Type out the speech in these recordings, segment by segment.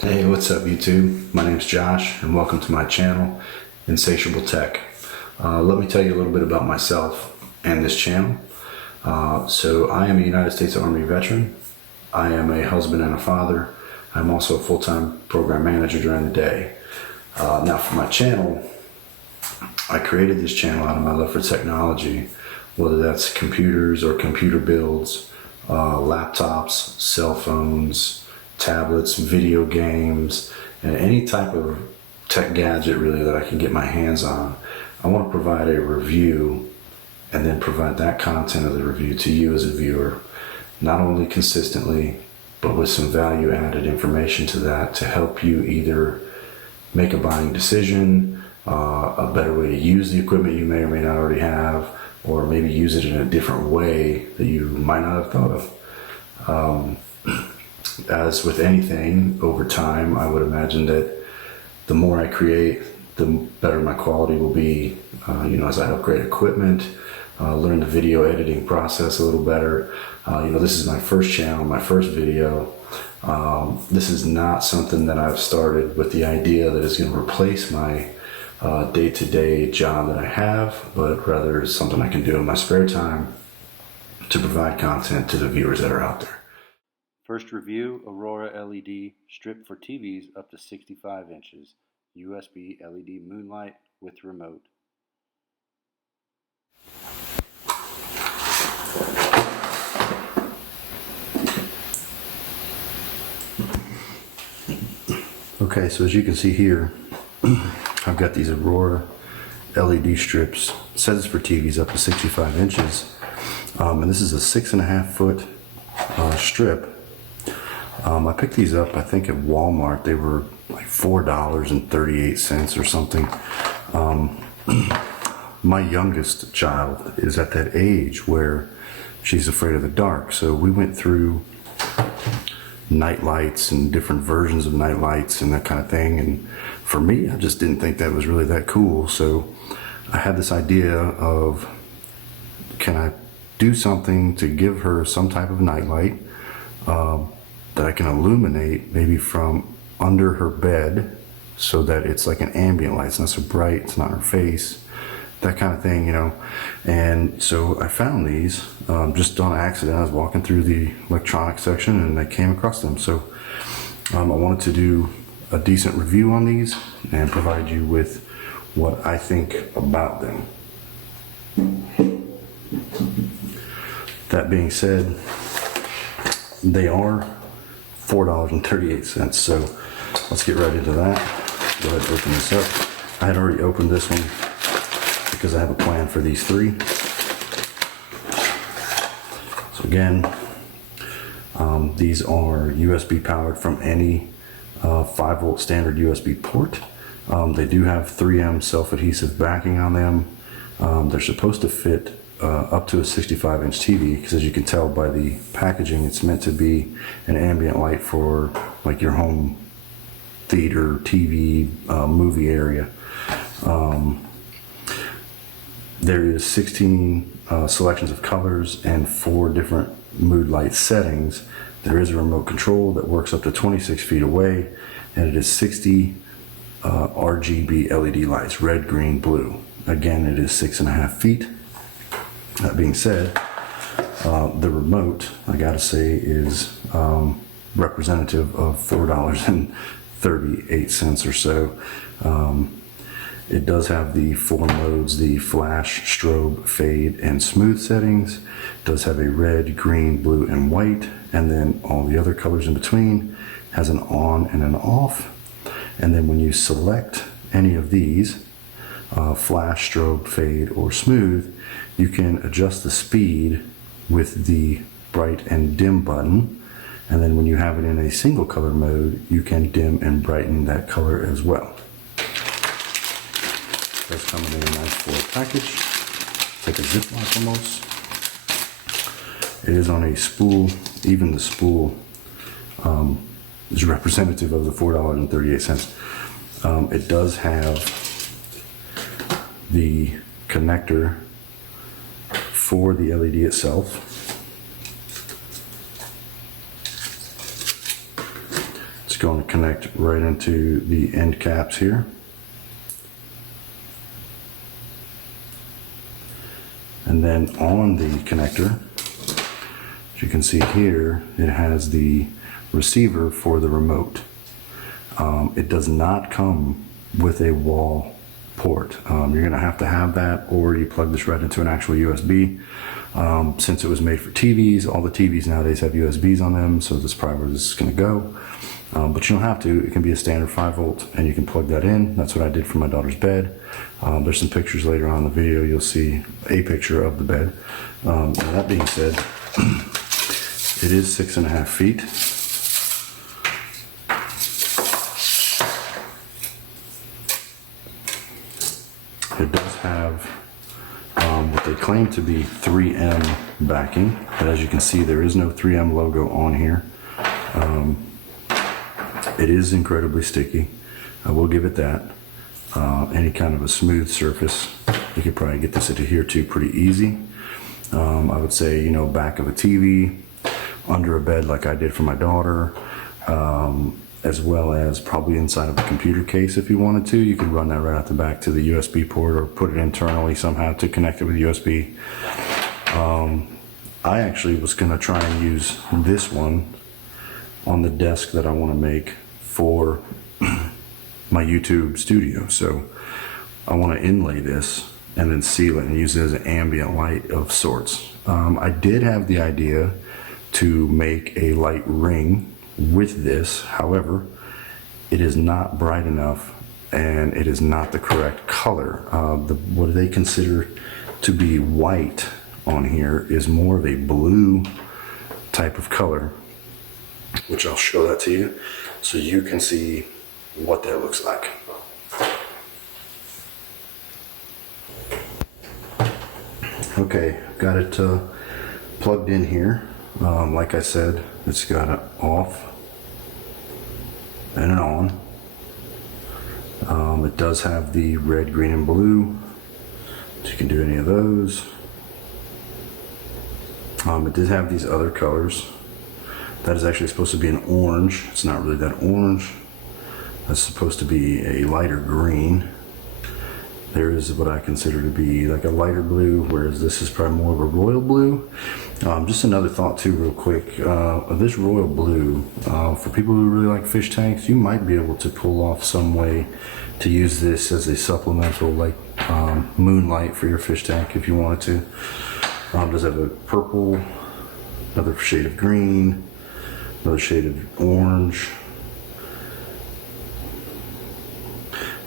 Hey, what's up YouTube? My name's Josh and welcome to my channel, Insatiable Tech. Let me tell you a little bit about myself and this channel. So I am a United States Army veteran. I am a husband and a father. I'm also a full-time program manager during the day. Now for my channel, I created this channel out of my love for technology, whether that's computers or computer builds, laptops, cell phones, tablets, video games, and any type of tech gadget really that I can get my hands on. I want to provide a review and then provide that content of the review to you as a viewer, not only consistently, but with some value added information to that to help you either make a buying decision, a better way to use the equipment you may or may not already have, or maybe use it in a different way that you might not have thought of. As with anything, over time, I would imagine that the more I create, the better my quality will be, as I upgrade equipment, learn the video editing process a little better. This is my first channel, my first video. This is not something that I've started with the idea that it's going to replace my day-to-day job that I have, but rather it's something I can do in my spare time to provide content to the viewers that are out there. First review, Aurora LED strip for TVs up to 65 inches, USB LED moonlight with remote. Okay, so as you can see here, I've got these Aurora LED strips. It says it's for TVs up to 65 inches. And this is a 6.5 foot strip. I picked these up, I think, at Walmart. They were like $4.38 or something. My youngest child is at that age where she's afraid of the dark. So we went through night lights and different versions of night lights and that kind of thing. And for me, I just didn't think that was really that cool. So I had this idea of, can I do something to give her some type of night light that I can illuminate maybe from under her bed so that it's like an ambient light. It's not so bright, it's not in her face, that kind of thing, And so I found these just on accident. I was walking through the electronics section and I came across them. So I wanted to do a decent review on these and provide you with what I think about them. That being said, they are $4.38. So let's get right into that. Go ahead and open this up. I had already opened this one because I have a plan for these three. So again, these are USB powered from any 5-volt standard USB port. They do have 3M self-adhesive backing on them. They're supposed to fit up to a 65-inch TV, because as you can tell by the packaging, it's meant to be an ambient light for like your home theater, TV, movie area. There is 16 selections of colors and 4 different mood light settings. There is a remote control that works up to 26 feet away, and it is 60 RGB LED lights, red, green, blue. Again, it is 6.5 feet. That being said, the remote, I gotta say, is representative of $4.38 or so. It does have the 4 modes, the flash, strobe, fade, and smooth settings. It does have a red, green, blue, and white, and then all the other colors in between. Has an on and an off. And then when you select any of these, flash, strobe, fade, or smooth, you can adjust the speed with the bright and dim button. And then when you have it in a single color mode, you can dim and brighten that color as well. It does come in a nice full package. It's like a Ziploc almost. It is on a spool. Even the spool is representative of the $4.38. It does have the connector for the LED itself. just going to connect right into the end caps here. And then on the connector, as you can see here, it has the receiver for the remote. It does not come with a wall port. You're going to have that, or you plug this right into an actual USB. Since it was made for TVs, all the TVs nowadays have USBs on them, so this is probably where this is going to go. But you don't have to. It can be a standard 5 volt, and you can plug that in. That's what I did for my daughter's bed. There's some pictures later on in the video. You'll see a picture of the bed. Now that being said, it is 6.5 feet. It does have what they claim to be 3M backing, but as you can see, there is no 3M logo on here. It is incredibly sticky. I will give it that. Any kind of a smooth surface, you could probably get this to adhere to pretty easy. I would say, you know, back of a TV, under a bed like I did for my daughter, as well as probably inside of a computer case if you wanted to. You could run that right out the back to the USB port, or put it internally somehow to connect it with USB. I actually was going to try and use this one on the desk that I want to make for my YouTube studio. So I want to inlay this and then seal it and use it as an ambient light of sorts. I did have the idea to make a light ring with this. However, it is not bright enough and it is not the correct color. What they consider to be white on here is more of a blue type of color, which I'll show that to you so you can see what that looks like. Okay, got it plugged in here. Like I said, it's got an off and an on. It does have the red, green, and blue, so you can do any of those. It did have these other colors. That is actually supposed to be an orange. It's not really that orange. That's supposed to be a lighter green. There is what I consider to be like a lighter blue, whereas this is probably more of a royal blue. Just another thought too, real quick. This royal blue, for people who really like fish tanks, you might be able to pull off some way to use this as a supplemental, like moonlight for your fish tank if you wanted to. Does have a purple, another shade of green, another shade of orange.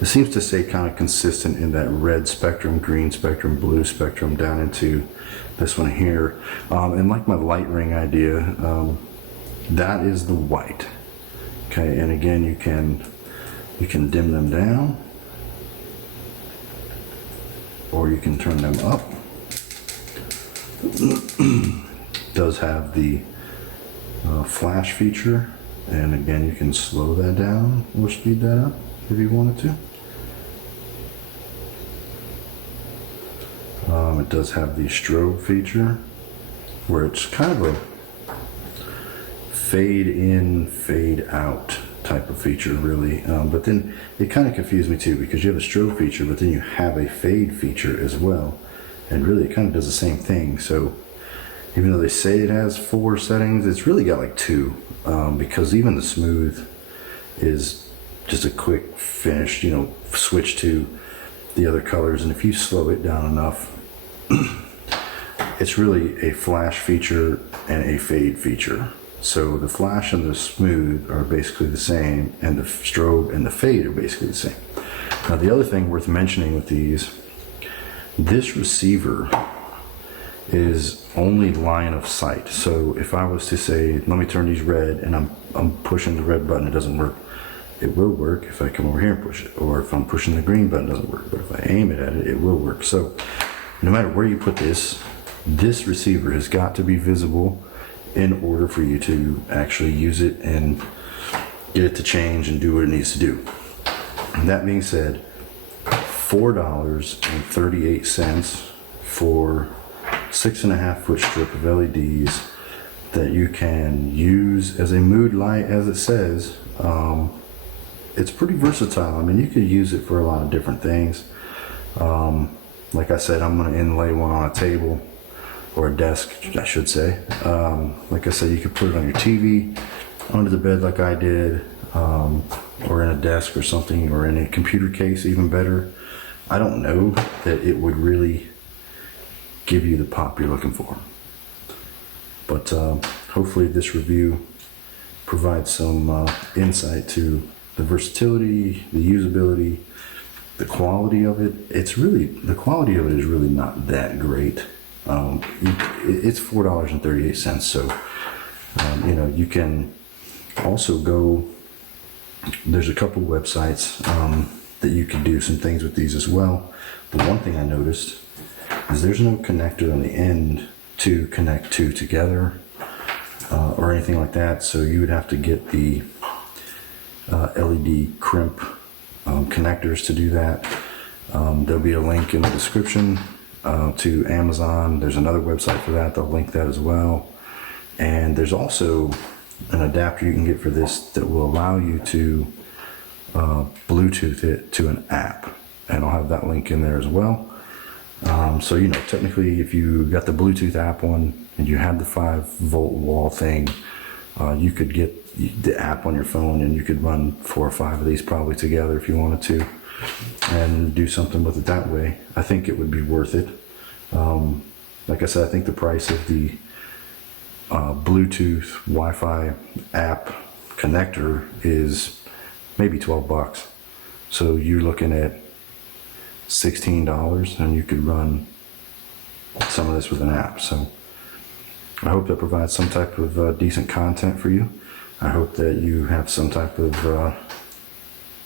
It seems to stay kind of consistent in that red spectrum, green spectrum, blue spectrum down into this one here. And like my light ring idea, that is the white. Okay, and again, you can dim them down, or you can turn them up. Does have the flash feature, and again, you can slow that down or speed that up if you wanted to. It does have the strobe feature, where it's kind of a fade in, fade out type of feature, really. But then it kind of confused me too, because you have a strobe feature, but then you have a fade feature as well. And really it kind of does the same thing. So even though they say it has 4 settings, it's really got like 2, because even the smooth is just a quick finish, you know, switch to the other colors. And if you slow it down enough, it's really a flash feature and a fade feature. So the flash and the smooth are basically the same, and the strobe and the fade are basically the same. Now the other thing worth mentioning with these, this receiver is only line of sight. So if I was to say, let me turn these red, and I'm pushing the red button, it doesn't work. It will work if I come over here and push it, or if I'm pushing the green button, it doesn't work. But if I aim it at it, it will work. So no matter where you put this receiver has got to be visible in order for you to actually use it and get it to change and do what it needs to do. And that being said, $4.38 for 6.5 foot strip of LEDs that you can use as a mood light, as it says. It's pretty versatile. I mean, you could use it for a lot of different things. Like I said, I'm going to inlay one on a table or a desk, I should say. Like I said, you could put it on your TV, under the bed like I did, or in a desk or something, or in a computer case, even better. I don't know that it would really give you the pop you're looking for. But hopefully this review provides some insight to the versatility, the usability, the quality of it. The quality of it is really not that great. It's $4.38, so you can also go. There's a couple websites that you can do some things with these as well. The one thing I noticed is there's no connector on the end to connect two together or anything like that. So you would have to get the LED crimp connectors to do that. There'll be a link in the description to Amazon. There's another website for that. They'll link that as well. And there's also an adapter you can get for this that will allow you to Bluetooth it to an app. And I'll have that link in there as well. So, technically if you got the Bluetooth app one and you had the 5-volt wall thing, you could get the app on your phone and you could run 4 or 5 of these probably together if you wanted to and do something with it that way. I think it would be worth it. Like I said, I think the price of the Bluetooth Wi-Fi app connector is maybe $12. So you're looking at $16 and you could run some of this with an app. So I hope that provides some type of decent content for you. I hope that you have some type of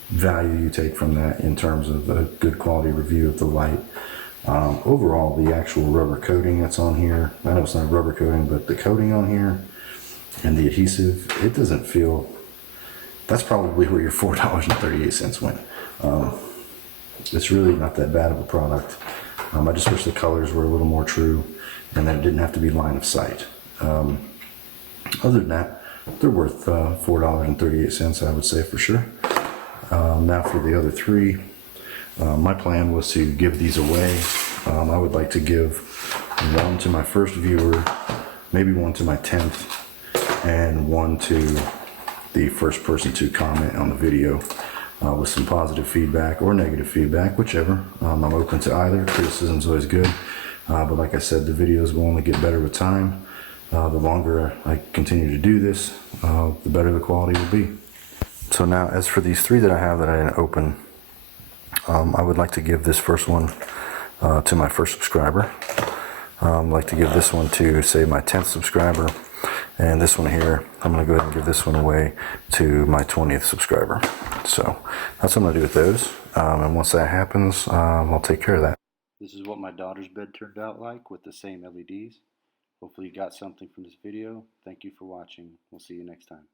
value you take from that in terms of a good quality review of the light. Overall, the actual rubber coating that's on here, I know it's not rubber coating, but the coating on here and the adhesive, it doesn't feel, that's probably where your $4.38 went. It's really not that bad of a product. I just wish the colors were a little more true and that it didn't have to be line of sight. Other than that, they're worth $4.38, I would say for sure. Now for the other 3, my plan was to give these away. I would like to give one to my first viewer, maybe one to my 10th, and one to the first person to comment on the video with some positive feedback or negative feedback, whichever. I'm open to either. Criticism's always good. But like I said, the videos will only get better with time. The longer I continue to do this, the better the quality will be. So now, as for these 3 that I have that I didn't open, I would like to give this first one to my first subscriber. I'd like to give this one to, say, my 10th subscriber. And this one here, I'm going to go ahead and give this one away to my 20th subscriber. So that's what I'm going to do with those. And once that happens, I'll take care of that. This is what my daughter's bed turned out like with the same LEDs. Hopefully you got something from this video. Thank you for watching. We'll see you next time.